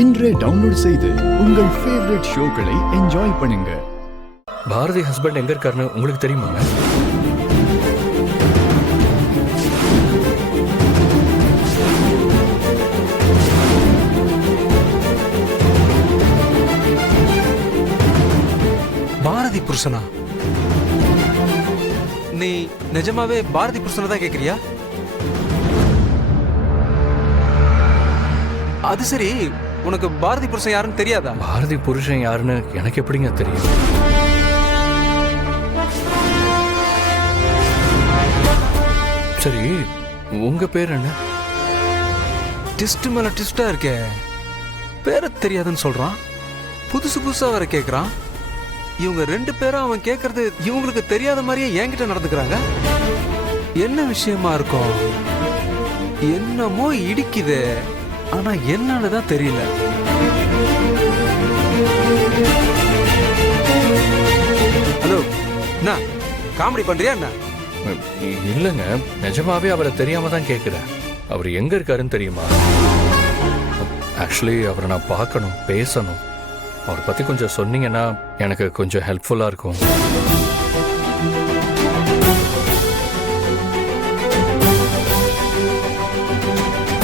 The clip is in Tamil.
இன்றே டவுன்லோட் செய்து உங்கள் ஃபேவரட் ஷோக்களை என்ஜாய் பண்ணுங்க. பாரதி ஹஸ்பண்ட் எங்க இருக்காருன்னு உங்களுக்கு தெரியுமாங்க? பாரதி புருஷனா? நீ நிஜமாவே பாரதி புருஷனை தான் கேக்குறியா? அது சரி, உனக்கு பாரதி புருஷன் யாருன்னு தெரியாதா? பாரதி புருஷன் யாருன்னு எனக்கு எப்படிங்க தெரியும்? சரி, உங்க பேர் என்ன? டிஸ்ட் மேல டிஸ்டா இருக்கே. பேரை தெரியாதுன்னு சொல்றான், புதுசு புதுசா வர கேக்குறான். இவங்க ரெண்டு பேரும் அவன் கேக்குறது இவங்களுக்கு தெரியாத மாதிரியே என்கிட்ட நடந்துக்கிறாங்க. என்ன விஷயமா இருக்கும்? என்னமோ இடிக்குது, ஆனா என்னன்னு தான் தெரியல. ஹலோ, என்ன காமெடி பண்றியா என்ன? இல்லைங்க, நிஜமாவே அவரை தெரியாம தான் கேட்குறேன். அவர் எங்க இருக்காருன்னு தெரியுமா? ஆக்சுவலி அவரை நான் பார்க்கணும், பேசணும். அவரை பத்தி கொஞ்சம் சொன்னீங்கன்னா எனக்கு கொஞ்சம் ஹெல்ப்ஃபுல்லா இருக்கும்.